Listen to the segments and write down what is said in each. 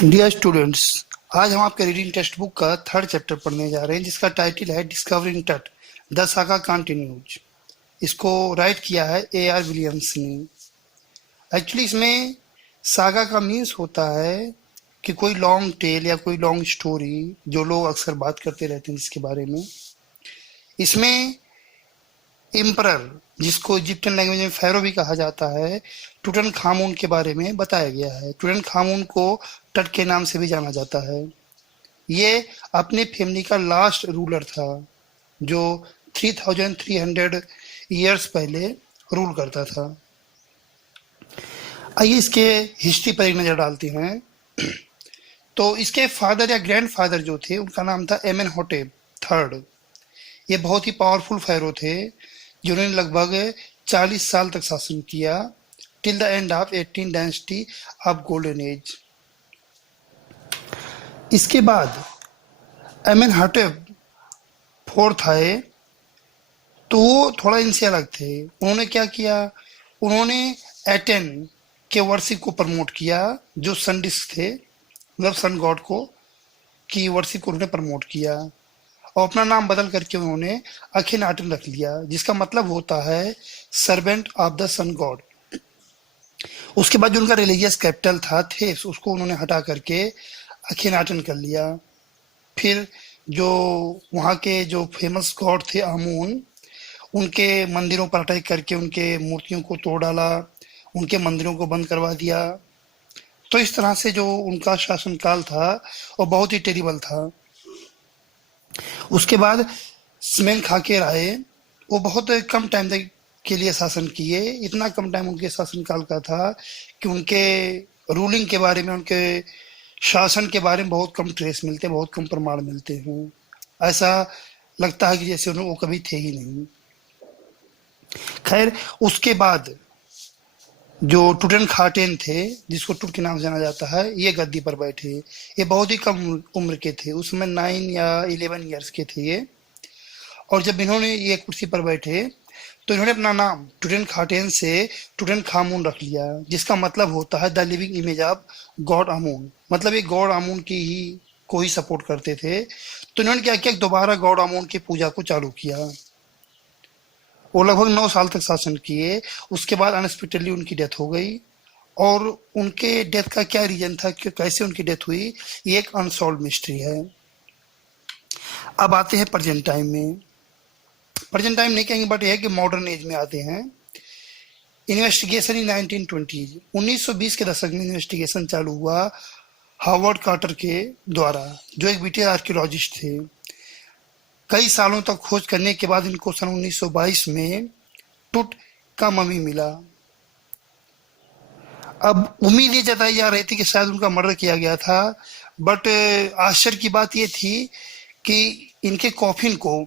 Dear students, आज हम आपके रीडिंग टेक्स्ट बुक का थर्ड चैप्टर पढ़ने जा रहे हैं जिसका टाइटल है डिस्कवरिंग टट द सागा कंटिन्यूज। इसको राइट किया है A.R. विलियम्स ने। एक्चुअली इसमें सागा का मीन्स होता है कि कोई लॉन्ग टेल या कोई लॉन्ग स्टोरी जो लोग अक्सर बात करते रहते हैं जिसके बारे में। इसमें एम्परर, जिसको इजिप्शियन लैंग्वेज में फेरो भी कहा जाता है, टूटन खामून के बारे में बताया गया है। टूटन खामून को टट के नाम से भी जाना जाता है। ये अपने फैमिली का लास्ट रूलर था जो 3300 ईयर्स पहले रूल करता था। आइए इसके हिस्ट्री पर एक नज़र डालते हैं। तो इसके फादर या ग्रैंडफादर जो थे उनका नाम था एमेनहोटेप थर्ड। ये बहुत ही पावरफुल फेरो थे जिन्होंने लगभग 40 साल तक शासन किया, till the end of 18 dynasty of golden age. इसके बाद एमेनहटेप फोर्थ आए तो वो थोड़ा इनसे अलग थे। उन्होंने क्या किया, उन्होंने एटेन के वर्शिप को प्रमोट किया, जो सन डिस्क थे, मतलब सन गॉड को की वर्शिप को उन्होंने प्रमोट किया और अपना नाम बदल करके उन्होंने अखिनाटन रख लिया, जिसका मतलब होता है servant of the sun god. उसके बाद जो उनका रिलीजियस कैपिटल था थेब्स, उसको उन्होंने हटा करके अखिनाटन कर लिया। फिर जो वहाँ के जो फेमस गॉड थे आमून, उनके मंदिरों पर अटैक करके उनके मूर्तियों को तोड़ डाला, उनके मंदिरों को बंद करवा दिया। तो इस तरह से जो उनका शासनकाल था वो बहुत ही टेरिबल था। उसके बाद स्मेन खाकेर आए, वो बहुत कम टाइम तक के लिए शासन किए। इतना कम टाइम उनके शासनकाल का था कि उनके रूलिंग के बारे में, उनके शासन के बारे में बहुत कम ट्रेस मिलते हैं, बहुत कम प्रमाण मिलते हैं। ऐसा लगता है कि जैसे वो कभी थे ही नहीं। खैर, उसके बाद जो टूटन खाटेन थे, जिसको टूट के नाम से जाना जाता है, ये गद्दी पर बैठे। ये बहुत ही कम उम्र के थे, उसमें 9 या 11 ईयर्स के थे ये। और जब इन्होंने ये कुर्सी पर बैठे तो इन्होंने अपना नाम टूटन खाटेन से टूटन खामून रख लिया, जिसका मतलब होता है the living image of god Amun. मतलब ये गॉड आमून की ही को ही सपोर्ट करते थे। तो इन्होंने क्या किया, दोबारा गॉड आमून की पूजा को चालू किया। वो लगभग 9 साल तक शासन किए। उसके बाद अनएक्सपेक्टेडली उनकी डेथ हो गई। और उनके डेथ का क्या रीजन था, कि कैसे उनकी डेथ हुई, ये एक अनसॉल्व मिस्ट्री है। अब आते हैं प्रेजेंट टाइम में। प्रेजेंट टाइम नहीं कहेंगे, बट यह है कि मॉडर्न एज में आते हैं। इन्वेस्टिगेशन इन 1920, 1920 के दशक में इन्वेस्टिगेशन चालू हुआ हार्वर्ड कार्टर के द्वारा, जो एक ब्रिटिश आर्कियोलॉजिस्ट थे। कई सालों तक खोज करने के बाद इनको सन 1922 में टूट का मम्मी मिला। अब उम्मीद ये जताई जा रही थी कि शायद उनका मर्डर किया गया था, बट आश्चर्य की बात ये थी कि इनके कॉफिन को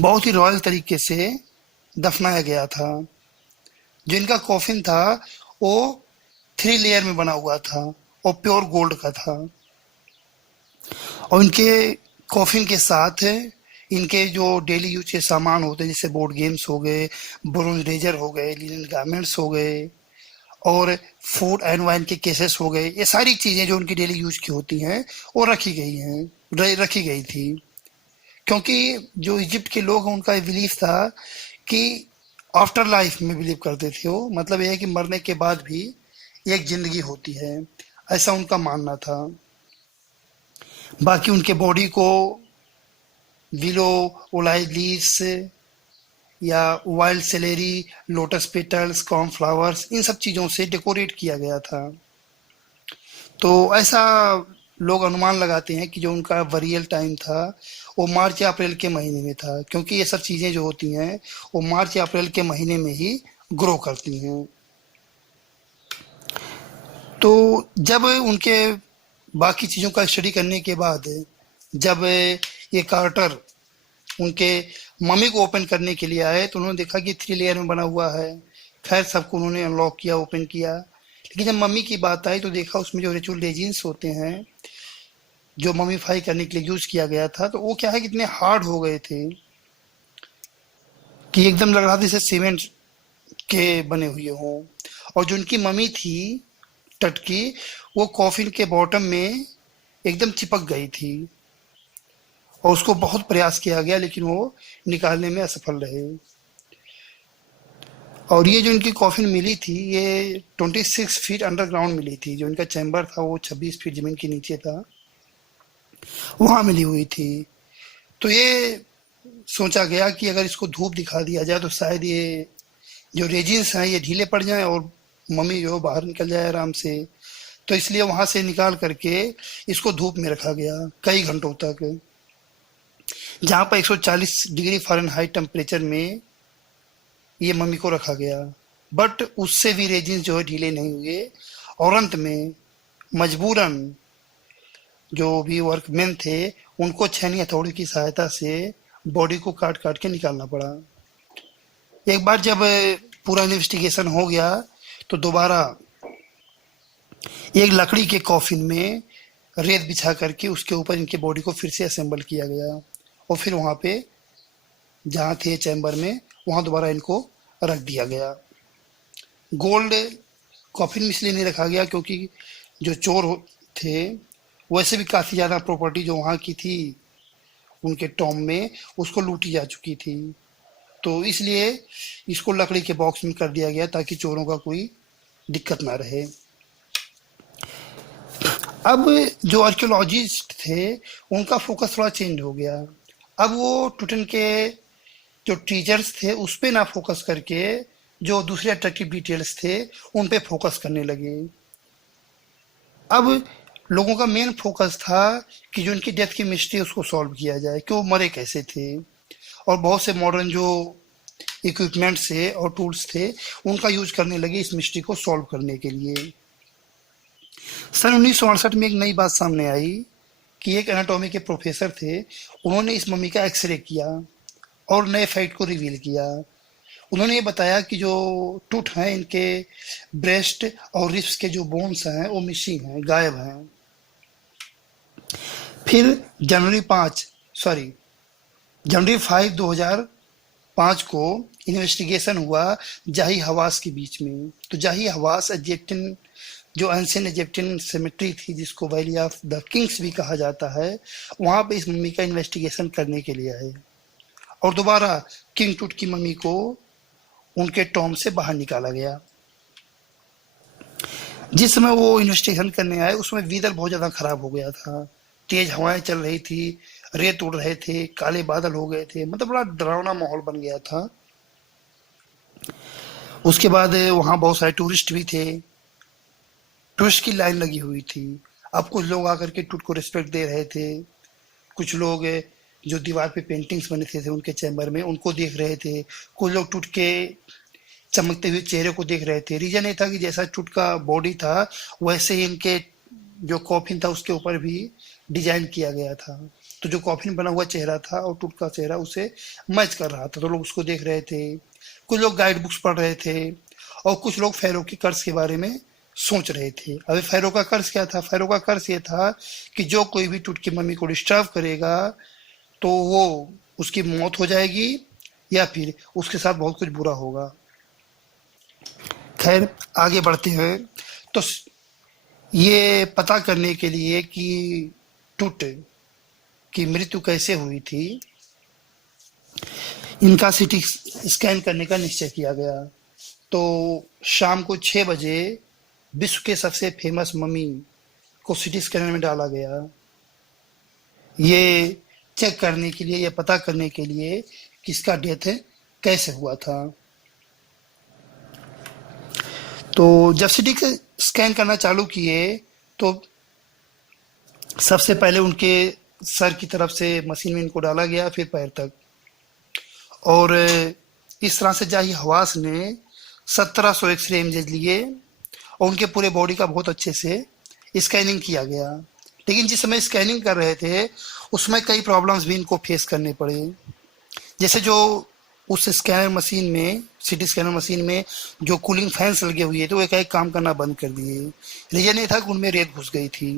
बहुत ही रॉयल तरीके से दफनाया गया था। जो इनका कॉफिन था वो 3 लेयर में बना हुआ था और प्योर गोल्ड का था। और इनके कॉफिन के साथ इनके जो डेली यूज के सामान होते हैं, जैसे बोर्ड गेम्स हो गए, ब्रोंज रेजर हो गए, लिनन गारमेंट्स हो गए, और फूड एंड वाइन के केसेस हो गए, ये सारी चीज़ें जो उनकी डेली यूज की होती हैं वो रखी गई थी। क्योंकि जो इजिप्ट के लोग हैं उनका बिलीफ था कि आफ्टर लाइफ में बिलीव करते थे वो, मतलब ये है कि मरने के बाद भी एक जिंदगी होती है, ऐसा उनका मानना था। बाकी उनके बॉडी को विलो, ओलाई लीव्स या वाइल्ड सेलेरी, लोटस पेटल्स, कॉर्नफ्लावर्स, इन सब चीज़ों से डेकोरेट किया गया था। तो ऐसा लोग अनुमान लगाते हैं कि जो उनका वरियल टाइम था वो मार्च या अप्रैल के महीने में था, क्योंकि ये सब चीज़ें जो होती हैं वो मार्च या अप्रैल के महीने में ही ग्रो करती हैं। तो जब उनके बाकी चीज़ों का स्टडी करने के बाद, जब ये कार्टर उनके मम्मी को ओपन करने के लिए आए तो उन्होंने देखा कि 3 लेयर में बना हुआ है। खैर, सबको उन्होंने अनलॉक किया, ओपन किया। लेकिन जब मम्मी की बात आई तो देखा उसमें जो रिचुअल रेजिन्स होते हैं जो मम्मीफाई करने के लिए यूज किया गया था, तो वो क्या है कि इतने हार्ड हो गए थे कि एकदम लग रहा था जैसे सीमेंट के बने हुए हों। और जो उनकी मम्मी थी तट की, वो कॉफिन के बॉटम में एकदम चिपक गई थी और उसको बहुत प्रयास किया गया लेकिन वो निकालने में असफल रहे। और ये जो इनकी कॉफिन मिली थी ये 26 फीट अंडरग्राउंड मिली थी। जो इनका चैम्बर था वो 26 फीट जमीन के नीचे था, वहां मिली हुई थी। तो ये सोचा गया कि अगर इसको धूप दिखा दिया जाए तो शायद ये जो रेजिन्स हैं ये ढीले पड़ जाएं और मम्मी जो बाहर निकल जाए आराम से। तो इसलिए वहां से निकाल करके इसको धूप में रखा गया कई घंटों तक, जहां पर 140 डिग्री फ़ारेनहाइट टेम्परेचर में ये मम्मी को रखा गया। बट उससे भी रेजिन्स जो है ढीले नहीं हुए और अंत में मजबूरन जो भी वर्कमैन थे उनको छेनी हथौड़ी की सहायता से बॉडी को काट काट के निकालना पड़ा। एक बार जब पूरा इन्वेस्टिगेशन हो गया तो दोबारा एक लकड़ी के कॉफिन में रेत बिछा करके उसके ऊपर इनके बॉडी को फिर से असेंबल किया गया और फिर वहाँ पे जहाँ थे चैम्बर में वहाँ दोबारा इनको रख दिया गया। गोल्ड कॉफिन में इसलिए नहीं रखा गया क्योंकि जो चोर थे वैसे भी काफ़ी ज़्यादा प्रॉपर्टी जो वहाँ की थी उनके टॉम में उसको लूटी जा चुकी थी। तो इसलिए इसको लकड़ी के बॉक्स में कर दिया गया ताकि चोरों का कोई दिक्कत ना रहे। अब जो आर्कियोलॉजिस्ट थे उनका फोकस थोड़ा चेंज हो गया। अब वो टूटन के जो टीचर्स थे उस पे ना फोकस करके जो दूसरे अट्रैक्टिव डिटेल्स थे उन पे फोकस करने लगे। अब लोगों का मेन फोकस था कि जो उनकी डेथ की मिस्ट्री उसको सॉल्व किया जाए कि वो मरे कैसे थे, और बहुत से मॉडर्न जो इक्विपमेंट्स थे और टूल्स थे उनका यूज करने लगे इस मिस्ट्री को सॉल्व करने के लिए। सन 1968 में एक नई बात सामने आई कि एक एनाटॉमी के प्रोफेसर थे, उन्होंने इस मम्मी का एक्सरे किया और नए फैक्ट को रिवील किया। उन्होंने ये बताया कि जो टूट हैं इनके ब्रेस्ट और रिब्स के जो बोन्स हैं वो मिसिंग हैं, गायब हैं। फिर जनवरी 5 2005 को इन्वेस्टिगेशन हुआ जाही हवास के बीच में। तो जाही हवास इजिप्टियन जो एंशिएंट इजिप्टियन सेमेट्री थी जिसको वैली ऑफ द किंग्स भी कहा जाता है, वहाँ पे इस मम्मी का इन्वेस्टिगेशन करने के लिए आए और दोबारा किंग टूट की मम्मी को उनके टॉम से बाहर निकाला गया। जिस समय वो इन्वेस्टिगेशन करने आए उसमें वेदर बहुत ज़्यादा खराब हो गया था, तेज हवाएं चल रही थी, रेत उड़ रहे थे, काले बादल हो गए थे, मतलब बड़ा डरावना माहौल बन गया था। उसके बाद वहाँ बहुत सारे टूरिस्ट भी थे, टूरिस्ट की लाइन लगी हुई थी। अब कुछ लोग आकर के टूट को रिस्पेक्ट दे रहे थे, कुछ लोग जो दीवार पे पेंटिंग्स बने थे उनके चैम्बर में उनको देख रहे थे, कुछ लोग टूट के चमकते हुए चेहरे को देख रहे थे। रीजन ये था कि जैसा टूट का बॉडी था वैसे ही इनके जो कॉफिन था उसके ऊपर भी डिजाइन किया गया था। तो जो कॉफिन बना हुआ चेहरा था और टूट का चेहरा उसे मैच कर रहा था, तो लोग उसको देख रहे थे। कुछ लोग गाइड बुक्स पढ़ रहे थे और कुछ लोग फैरो के कर्ज के बारे में सोच रहे थे। अभी फैरो का कर्ज क्या था? फैरो का कर्ज ये था कि जो कोई भी टूट की मम्मी को डिस्टर्ब करेगा तो वो उसकी मौत हो जाएगी या फिर उसके साथ बहुत कुछ बुरा होगा। खैर आगे बढ़ते हैं तो ये पता करने के लिए कि टूट की मृत्यु कैसे हुई थी, इनका सीटी स्कैन करने का निश्चय किया गया। तो शाम को 6 बजे विश्व के सबसे फेमस मम्मी को सीटी स्कैनर में डाला गया, ये चेक करने के लिए, ये पता करने के लिए कि इसका डेथ कैसे हुआ था। तो जब सीटी स्कैन करना चालू किए तो सबसे पहले उनके सर की तरफ से मशीन में इनको डाला गया, फिर पैर तक, और इस तरह से जाही हवास ने 1700 एक्सरे इमेज लिए और उनके पूरे बॉडी का बहुत अच्छे से स्कैनिंग किया गया। लेकिन जिस समय स्कैनिंग कर रहे थे उसमें कई प्रॉब्लम्स भी इनको फेस करने पड़े। जैसे जो उस स्कैनर मशीन में, सीटी स्कैनर मशीन में जो कूलिंग फैंस लगे हुए थे वो एक काम करना बंद कर दिए। रीजन ये था कि उनमें रेत घुस गई थी,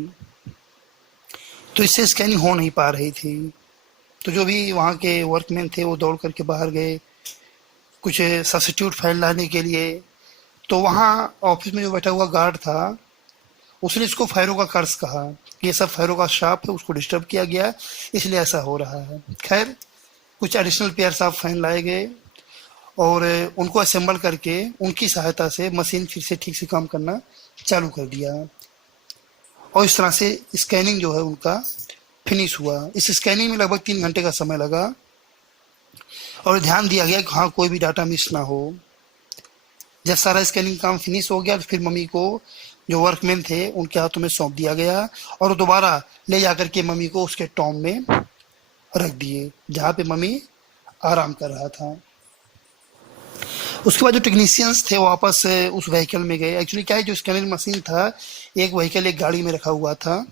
तो इससे स्कैनिंग हो नहीं पा रही थी। तो जो भी वहाँ के वर्कमैन थे वो दौड़ करके बाहर गए कुछ सब्स्टिट्यूट फाइल लाने के लिए। तो वहाँ ऑफिस में जो बैठा हुआ गार्ड था उसने इसको फैरो का कर्ज कहा, ये सब फैरो का श्राप है, उसको डिस्टर्ब किया गया, इसलिए ऐसा हो रहा है। खैर, कुछ एडिशनल पेयर्स ऑफ फैन लाए गए और उनको असेंबल करके उनकी सहायता से मशीन फिर से ठीक से काम करना चालू कर दिया, और इस तरह से स्कैनिंग जो है उनका फिनिश हुआ। इस स्कैनिंग में लगभग 3 घंटे का समय लगा और ध्यान दिया गया कि हाँ कोई भी डाटा मिस ना हो। जब सारा स्कैनिंग काम फिनिश हो गया तो फिर मम्मी को जो वर्कमैन थे उनके हाथों में सौंप दिया गया और दोबारा ले जाकर के मम्मी को उसके टॉम में रख दिए जहाँ पे मम्मी आराम कर रहा था। उसके बाद जो टेक्नीशियंस थे वो वापस उस व्हीकल में गए। एक्चुअली क्या है, जो स्कैनिंग मशीन था एक व्हीकल एक गाड़ी में रखा हुआ था,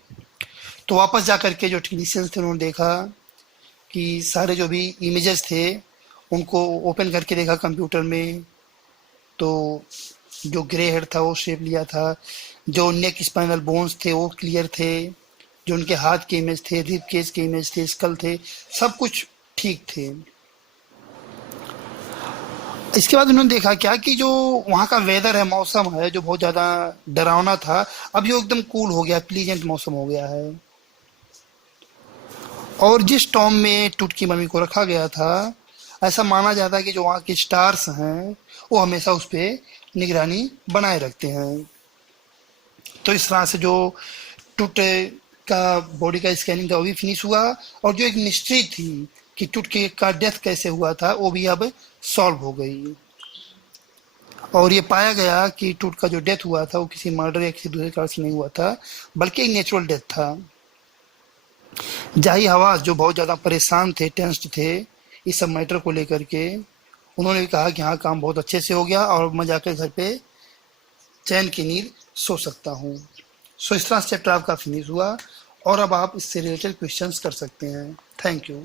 तो वापस जा करके जो टेक्नीशियंस थे उन्होंने देखा कि सारे जो भी इमेजेस थे उनको ओपन करके देखा कंप्यूटर में, तो जो ग्रे हेड था वो शेप लिया था, जो नेक स्पाइनल बोन्स थे वो क्लियर थे, जो उनके हाथ के इमेज थे, रिब केज के इमेज थे, स्कल थे, सब कुछ ठीक थे। इसके बाद उन्होंने देखा क्या कि जो वहाँ का वेदर है, मौसम है, जो बहुत ज़्यादा डरावना था, अब ये एकदम कूल हो गया, प्लीजेंट मौसम हो गया है। और जिस टॉम में टूट की मम्मी को रखा गया था, ऐसा माना जाता है कि जो वहाँ के स्टार्स हैं वो हमेशा उस पर निगरानी बनाए रखते हैं। तो इस तरह से जो टूट का बॉडी का स्कैनिंग था वो भी फिनिश हुआ, और जो एक मिस्ट्री थी कि टूट के का डेथ कैसे हुआ था वो भी अब सॉल्व हो गई, और ये पाया गया कि टूट का जो डेथ हुआ था वो किसी मर्डर या किसी दूसरे कारण से नहीं हुआ था, बल्कि एक नेचुरल डेथ था। जाही हवास जो बहुत ज़्यादा परेशान थे, टेंस्ड थे इस सब मैटर को लेकर के, उन्होंने भी कहा कि हाँ काम बहुत अच्छे से हो गया और मैं जाकर घर पे चैन की नींद सो सकता हूँ। सो इस तरह से चैप्टर आपका फिनिश हुआ और अब आप इससे रिलेटेड क्वेश्चंस कर सकते हैं। Thank you.